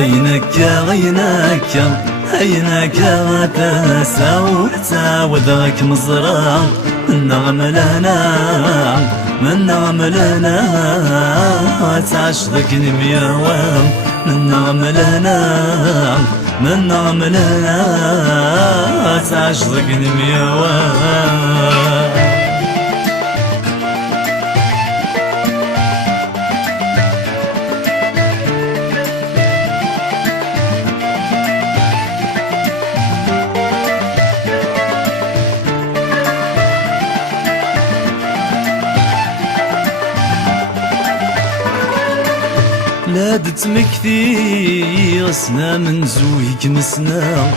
أينك أينك تساوت ودغك مزرعة النغم لنا من نغم لنا تعشقك نمياوام من نغم لنا من نغم لنا تعشقك نمياوام. لا دتمكثي غسنا من زويك مسنا